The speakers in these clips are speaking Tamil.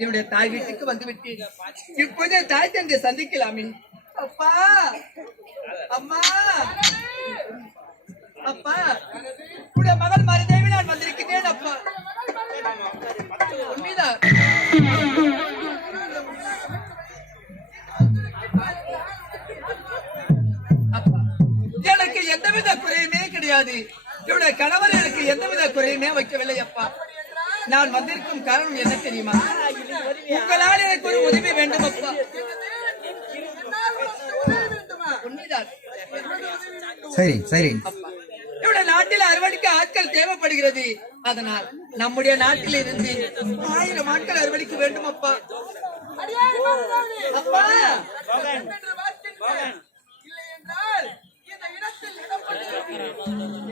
என்னுடைய தாய் வீட்டுக்கு வந்து விட்டேன் இப்போது தாய் தந்தை சந்திக்கலாமே. அப்பா அம்மா அப்பா உடைய மகள் மருதேவி நான் வந்திருக்கிறேன் அப்பா. உண்மைதான் எனக்கு எந்தவித குறையுமே கிடையாது. என்னுடைய கணவர் எனக்கு எந்தவித குறையுமே வைக்கவில்லை அப்பா. நான் வந்திருக்கும் காரணம் என்ன தெரியுமா? உங்களால் எனக்கு ஒரு உதவி வேண்டும் அப்பா. சரி சரி. அப்பா என்னுடைய நாட்டில் அறுவடைக்கு ஆட்கள் தேவைப்படுகிறது. அதனால் நம்முடைய நாட்டில் இருந்து ஆயிரம் ஆட்கள் அறுவடைக்கு வேண்டும் அப்பா. அப்பா! அறுவடைக்கு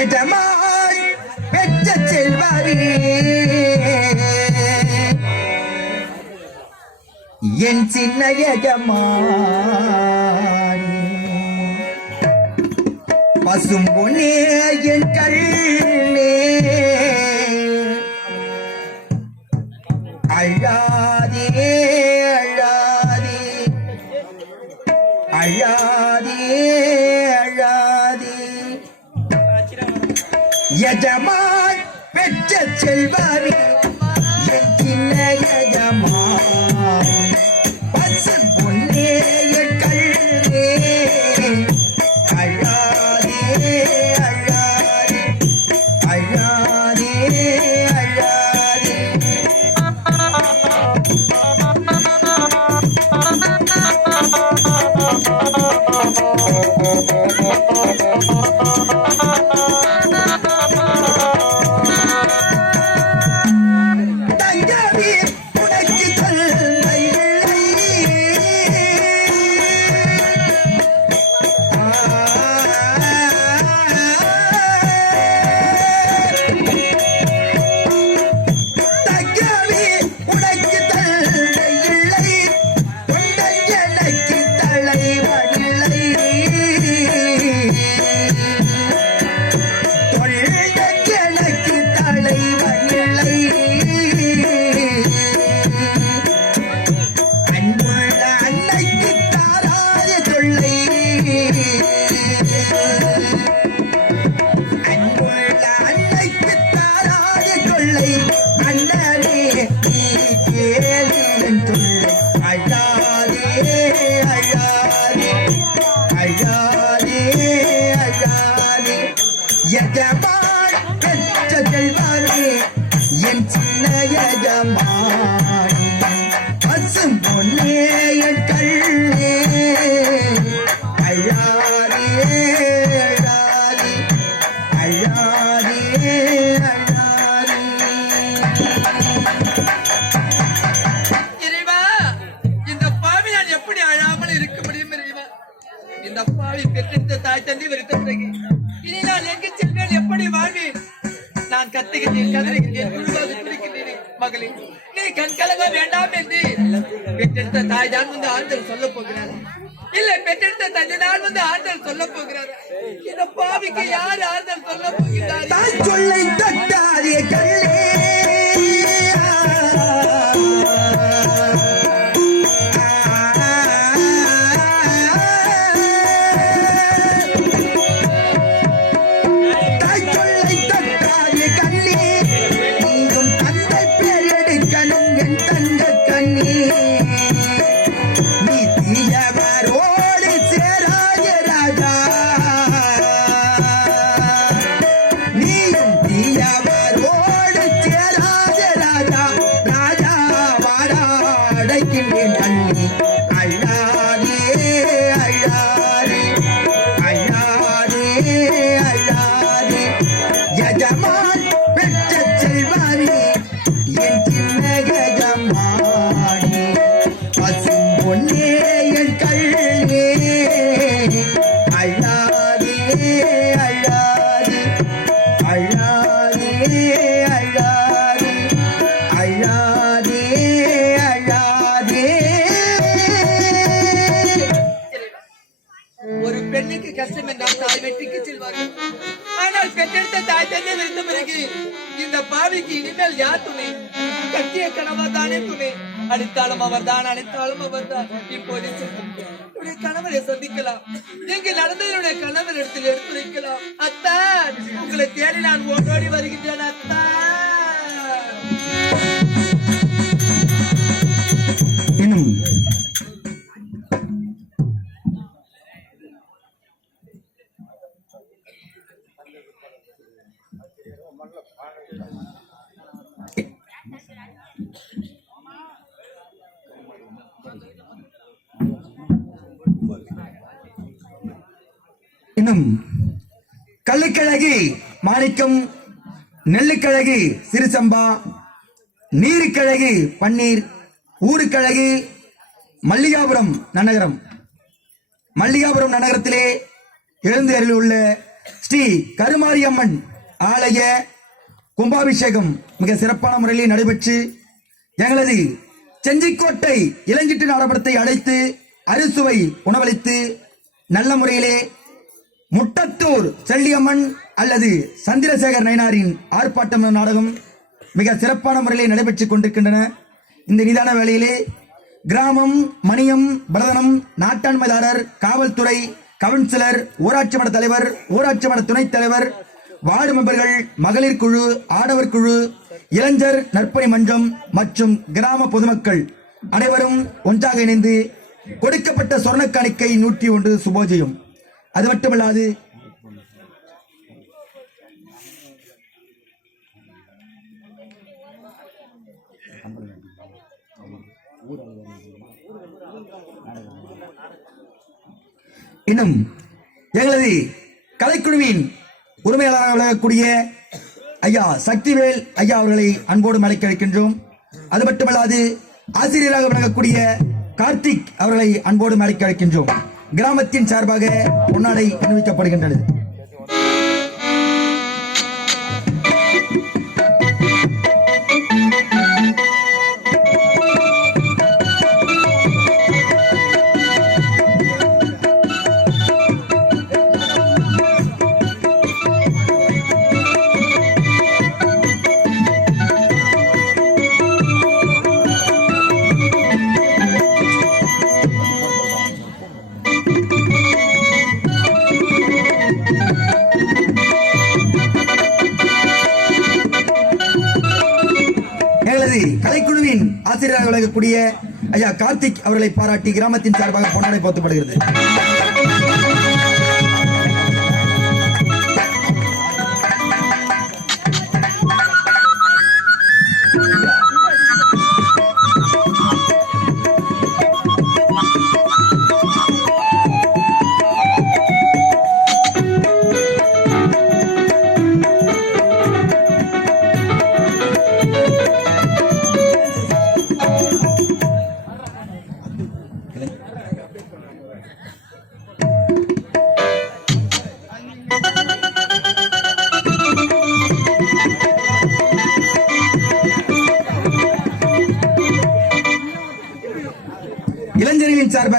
எஜமான் பெற்ற செல்வாரி. என் சின்ன எஜமான் பசும் பொன்னே என் கண்ணே. அழாதே அழாதே. எஜமான் பெற்ற செல்வாரி Música எஜமான் பசும் பொன்னே என் கண்ணே அழாதே அழாதே இறைவா இந்த பாவி நான் எப்படி அழாமல் இருக்க முடியும் இறைவா? இந்த பாவி பெற்றெடுத்த தாய் தந்தி வெறுத்த பிறகு. இனி நான் எங்கு செல்வேன்? எப்படி வாழ்வேன்? நான் கத்துகின்றேன் மகளே நீ கண்கலங்க வேண்டாம் என்று. பெற்றெடுத்த தாய் தான் வந்து ஆறுதல் சொல்ல போகிறார். இல்லை பெற்றெடுத்த தந்தைதான் வந்து ஆறுதல் சொல்ல போகிறார். இந்த பாவிக்கு யார் ஆறுதல் சொல்ல போகிறார் தாய் சொல்லை கட்டிய தானே துணை. அடித்தாலும் அவர் அவர்தான் அடித்தாலும் அவர்தான். இப்போது சென்று என்னுடைய கணவரை சந்திக்கலாம். இங்கு நடந்த என்னுடைய கணவர் இடத்தில் எடுத்துரைக்கலாம். அத்தா உங்களை தேடி நான் ஓடோடி வருகின்றேன் அத்தா. இன்னும் கள்ளிக்கிழகி மாணிக்கம் நெல்லுக்கழகி சிறுசம்பா நீருக்கழகி பன்னீர் ஊருக்கழகி மல்லிகாபுரம் நன்னகரம். மல்லிகாபுரம் நகரத்திலே எழுந்து அருள் உள்ள ஸ்ரீ கருமாரியம்மன் ஆலய கும்பாபிஷேகம் மிக சிறப்பான முறையில் நடைபெற்று எங்களது செஞ்சிக்கோட்டை இளஞ்சிட்டு நாடகத்தை அழைத்து அறுசுவை உணவளித்து நல்ல முறையிலே முட்டத்தூர் செல்லியம்மன் அல்லது சந்திரசேகர் நயனாரின் ஆர்ப்பாட்டம் நாடகம் மிக சிறப்பான முறையிலே நடைபெற்றுக் கொண்டிருக்கின்றன. இந்த நிதான வேளையிலே கிராமம் மணியம் பரதனம் நாட்டாண்மைதாரர் காவல்துறை கவுன்சிலர் ஊராட்சி மன்ற தலைவர் ஊராட்சி மன்ற துணைத் தலைவர் வார்டு மெம்பர்கள் மகளிர் குழு ஆடவர் குழு இளைஞர் நற்பணி மன்றம் மற்றும் கிராம பொதுமக்கள் அனைவரும் ஒன்றாக இணைந்து கொடுக்கப்பட்ட சொர்ண காணிக்கை நூற்றி ஒன்று சுபோஜயம். அது மட்டுமல்லாது இன்னும் எங்களது கலைக்குழுவின் உரிமையாளராக விளங்கக்கூடிய ஐயா சக்திவேல் ஐயா அவர்களை அன்போடு அழைக்க அழைக்கின்றோம் அது மட்டுமல்லாது ஆசிரியராக விளங்கக்கூடிய கார்த்திக் அவர்களை அன்போடு அழைக்க அழைக்கின்றோம் கிராமத்தின் சார்பாக பொன்னாடை அணிவிக்கப்படுகின்றது. இருக்கக்கூடிய ஐயா கார்த்திக் அவர்களை பாராட்டி கிராமத்தின் சார்பாக பொன்னாடை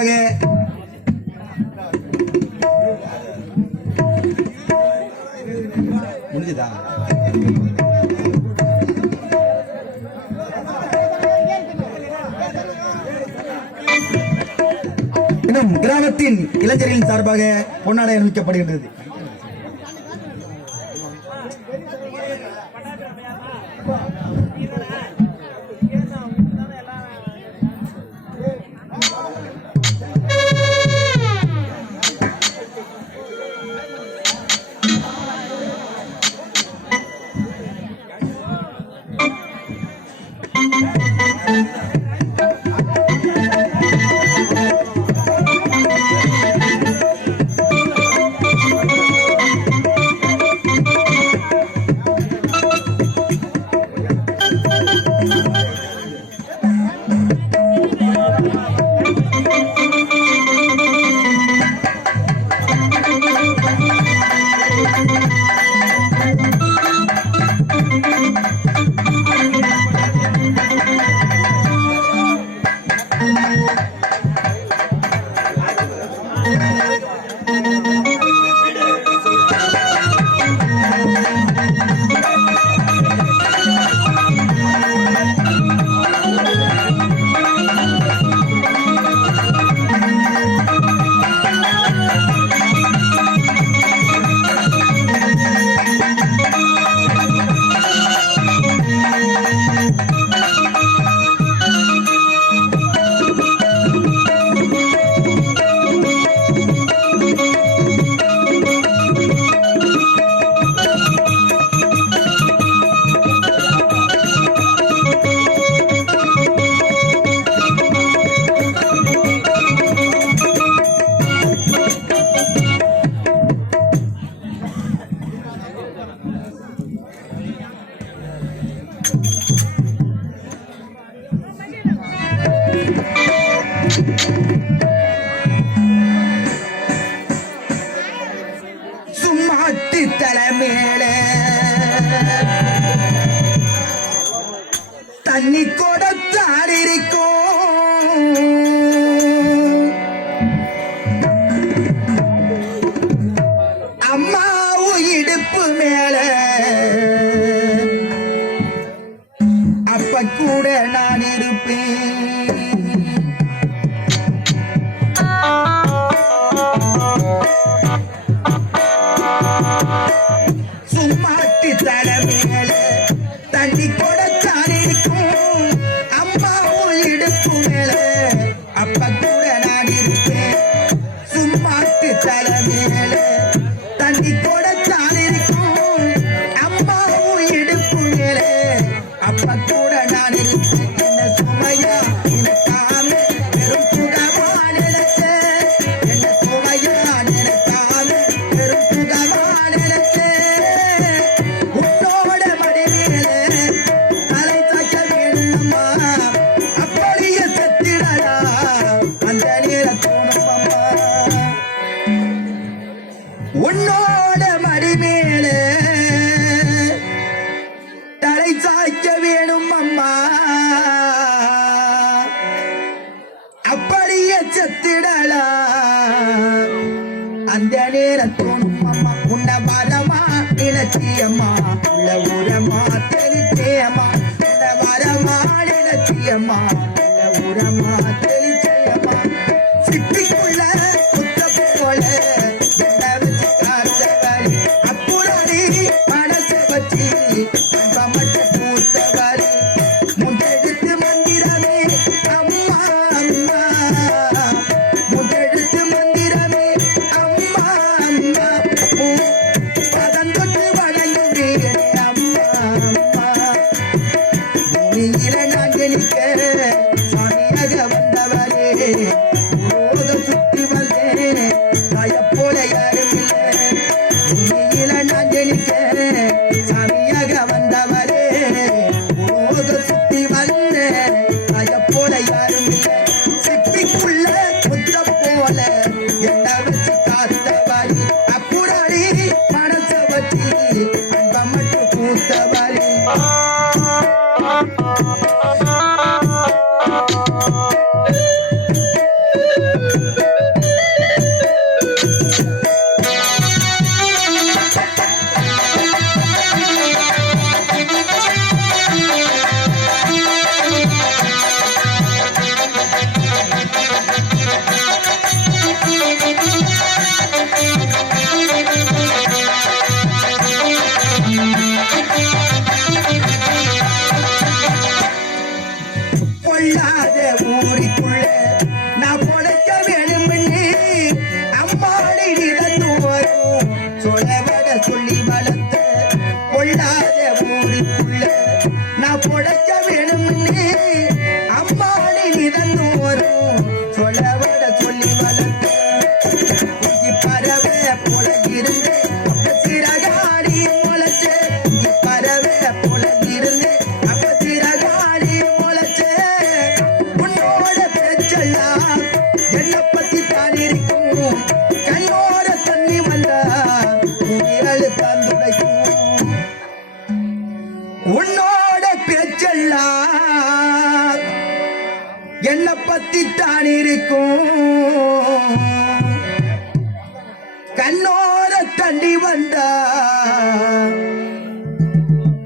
போத்தப்படுகிறது முடிஞ்சுதா முடிஞ்சதா? இன்னும் கிராமத்தின் இளைஞர்களின் சார்பாக பொன்னாடை அணிவிக்கப்படுகின்றது. get mine. சொல்லி உன்னோட பேச்செல்லா என்ன பத்தி தான் இருக்கும்? கண்ணோட தண்ணி வந்தா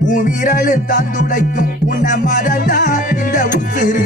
உன் விரலு தந்துடைக்கும் உன்னை மறந்தா இந்த உசிறு.